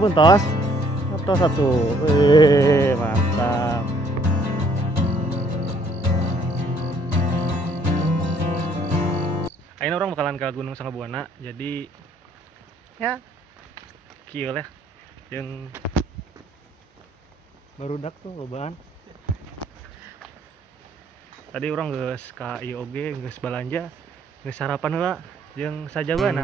buntos atau satu. Mantap. Akhirnya orang bakalan ke Gunung Sanggabuana, jadi ya kieu lah yang barudak tuh lobaan. Tadi orang geus ka ieu oge, geus balanja, geus sarapan heula jeung sajabana.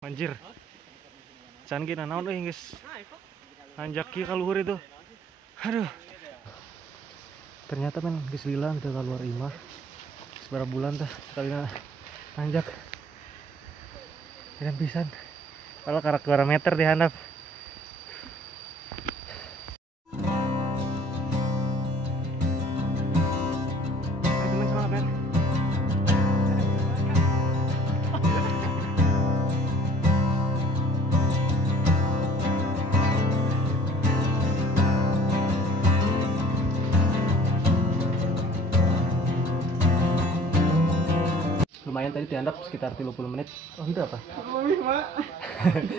Anjir. Can gina naon euy geus. Nanjak kieu ka luhur itu. Aduh. Ternyata men geus lila teu ka luar imah. Seberapa bulan tah kalina nanjak. Edan pisan. Kalau karak 2 meter di handap. Lumayan tadi dihandap sekitar 30 menit. Oh itu apa? Lebih Pak.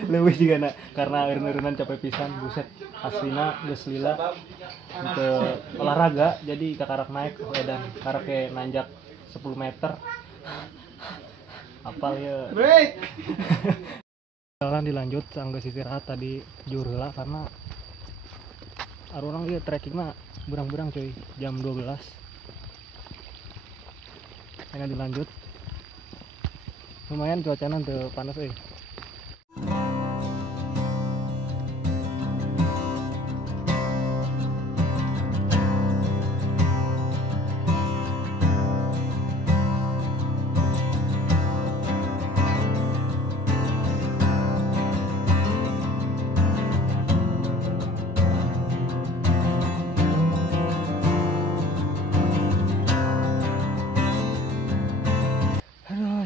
Lebih juga nak karena eureun-eureunnan capek pisan, buset. Aslina geus lila untuk olahraga jadi kakarak naik edan karak ke nanjak 10 meter. Apal ya. Break. Jalan dilanjut geus istirahat tadi jur heula karena arurang ieu trekking mah burang-burang cuy, jam 12. Ayeuna dilanjut. Lumayan cuacanya teu panas euy.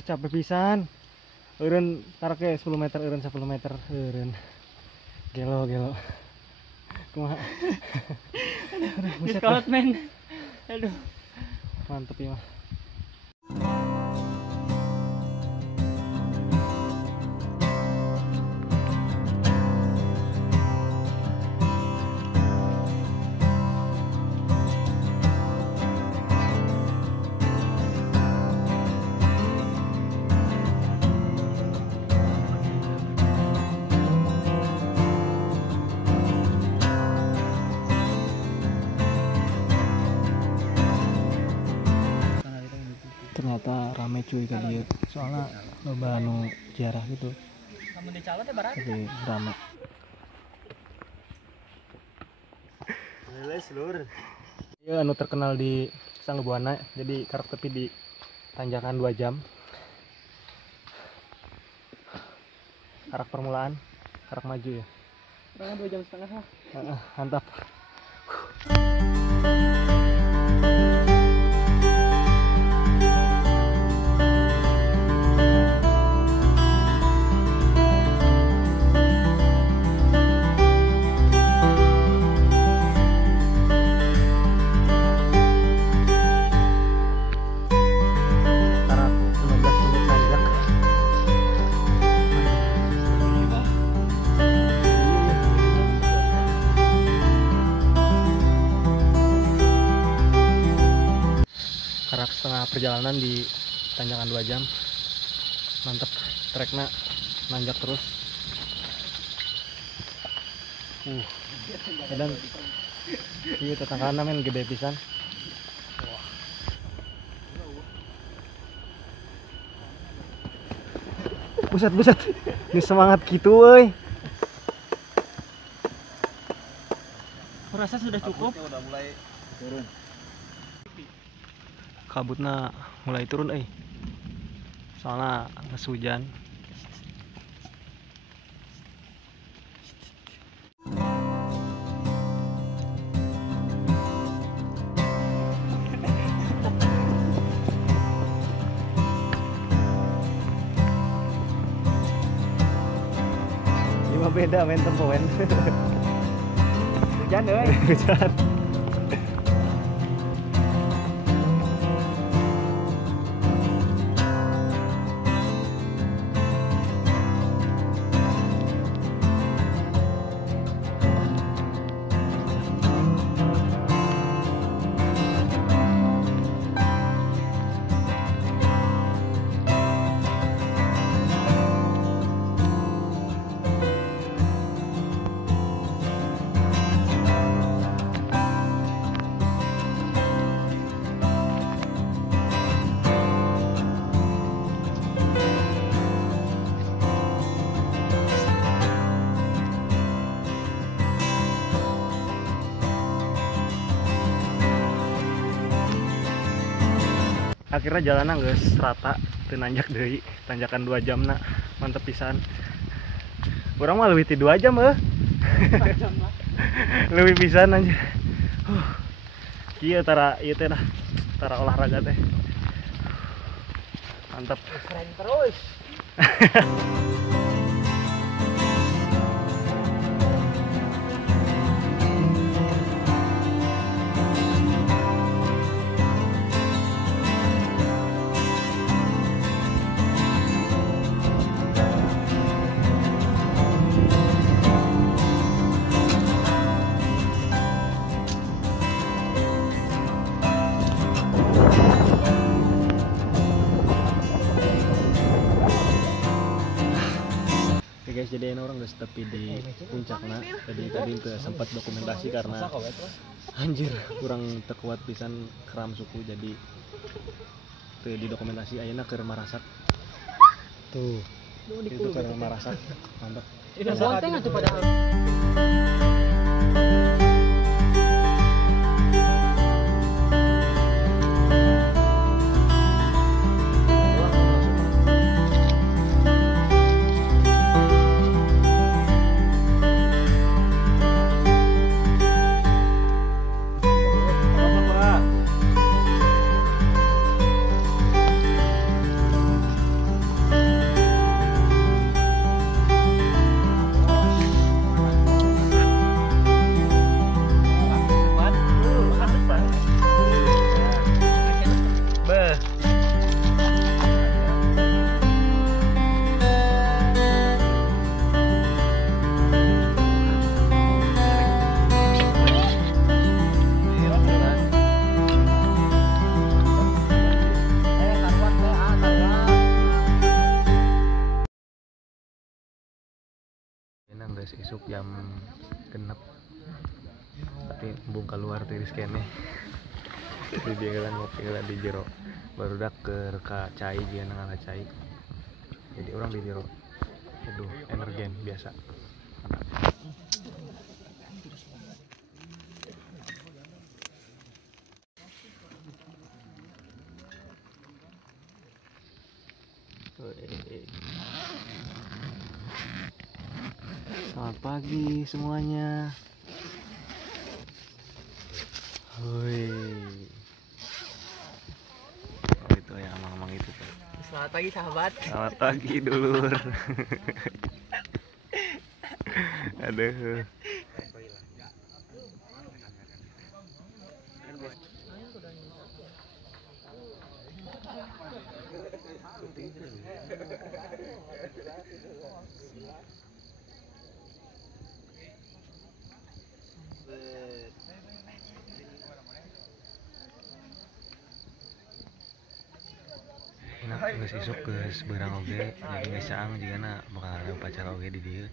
Capek pisan. Eureun karake 10 meter, eureun 10 meter, eureun. Gelo. Kumaha? Aduh, buset. Men. Aduh. Mantep ya mah. Ternyata rame cuy kali ya, soalnya loba anu jarah gitu. Tapi rame. Ya anu terkenal di Sanggabuana, jadi karak tepi di tanjakan 2 jam. Karak permulaan, karak maju ya. Kurang 2,5 jam lah. Mantap. Setengah perjalanan di tanjakan 2 jam. Mantep, treknya nanjak terus. Dan Iya tetangga men gede pisan. Buset. Ini semangat gitu euy. Rasa sudah cukup. Udah mulai turun. Kabutna mulai turun soalnya geus hujan. Ini beda men tempo men. Hujan euy. Hujan. Akhirnya jalanan geus rata teu nanjak deui, tanjakan 2 jam na mantep pisan. Urang mah leuwih ti 2 jam leuwih pisan anjir. Kieu tara ieu teh dah, tara olahraga teh. Mantap. Keren terus. Guys, jadi orang geus tepi di puncakna. Tadi teu sempat dokumentasi karena anjir kurang terkuat pisan kram suku jadi teu di dokumentasi. Ayeuna keur marasak. Tuh. Itu keur marasak. Mantap. Ini bonteng atuh padahal. Guys, isuk jam genep tapi embung keluar tiris kene jadi dia kan ngopi di jero baru dak ke cai dia nang cai jadi orang di jero aduh energen biasa. Selamat pagi semuanya. Hoi. Oh itu ya amang-amang itu tuh. Selamat pagi sahabat. Selamat pagi dulur. Aduh. Geus isuk geus beurang oge jadi geus caang jigana bakal ada upacara oge di dieu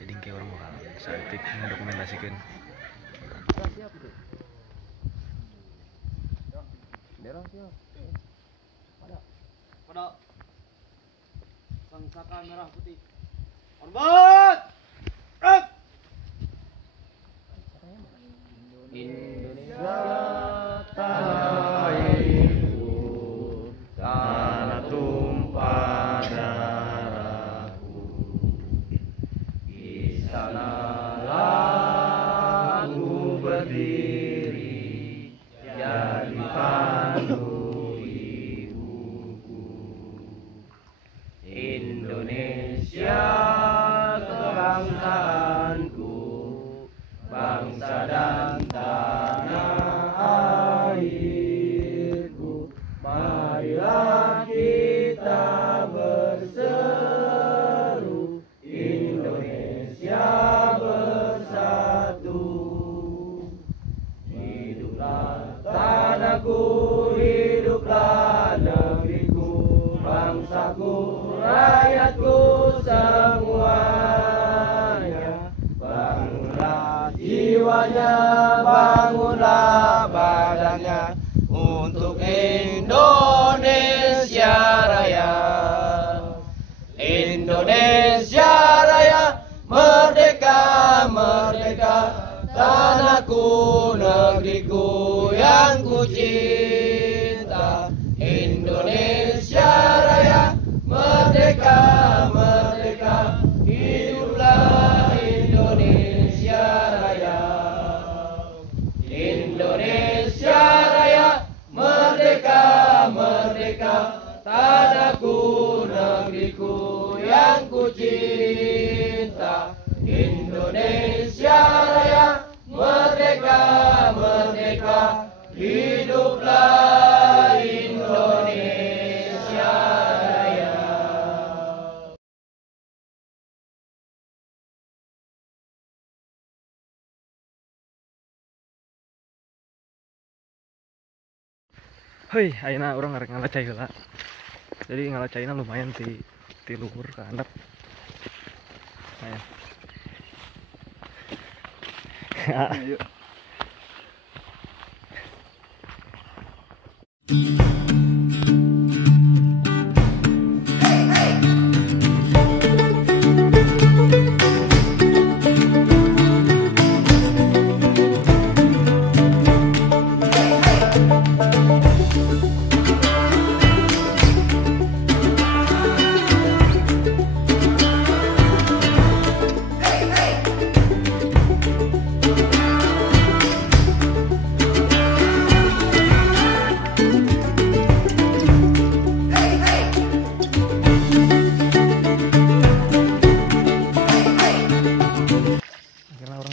jadi engke urang bakal saeutik ngadokumentasikeun. Bendera siap. Pada sang saka merah putih. Hormat. Indonesia tanah airku, tanah tumpah darahku. Di sanalah aku berdiri, jadi pandu ibuku. Indonesia kebangsaanku, bangsa dan tanah airku. Marilah kita berseru, Indonesia bersatu. Hiduplah tanahku, hiduplah negeriku, bangsaku, rakyatku semuanya. Bangunlah jiwanya, bangunlah badannya, untuk Indonesia Raya. Indonesia Raya, merdeka, merdeka, tanahku, negeriku yang ku cinta. Indonesia Raya, merdeka, merdeka, hiduplah Indonesia Raya. Indonesia Raya, merdeka, merdeka, tanahku, negeriku yang ku cinta. Indonesia Raya, merdeka, merdeka, hiduplah Indonesia Raya. Hei, ayeuna urang ngarek ngalacai heula. Jadi ngalacaina lumayan ti luhur ka handap. Aya. Ayo.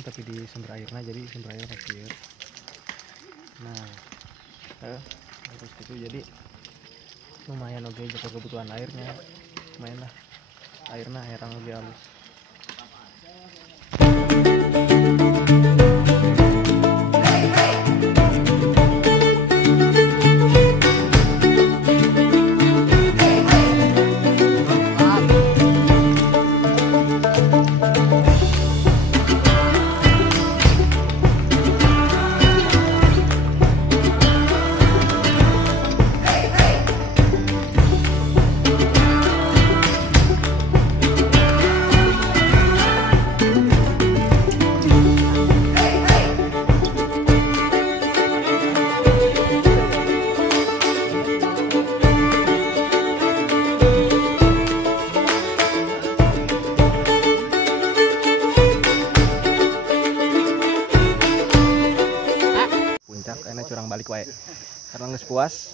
Tapi di sumber airnya, jadi sumber air kecil. Nah, terus itu jadi lumayan oke jaga kebutuhan airnya, lumayan lah airnya herang lebih halus. Curang balik wae karena geus puas.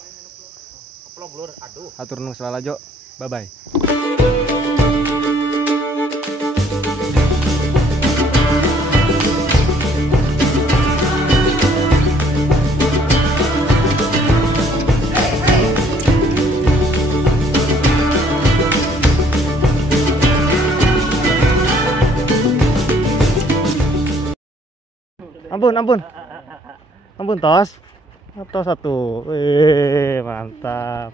Atur nu salalajo. Bye bye. Ampun tos. Tos satu. Mantap.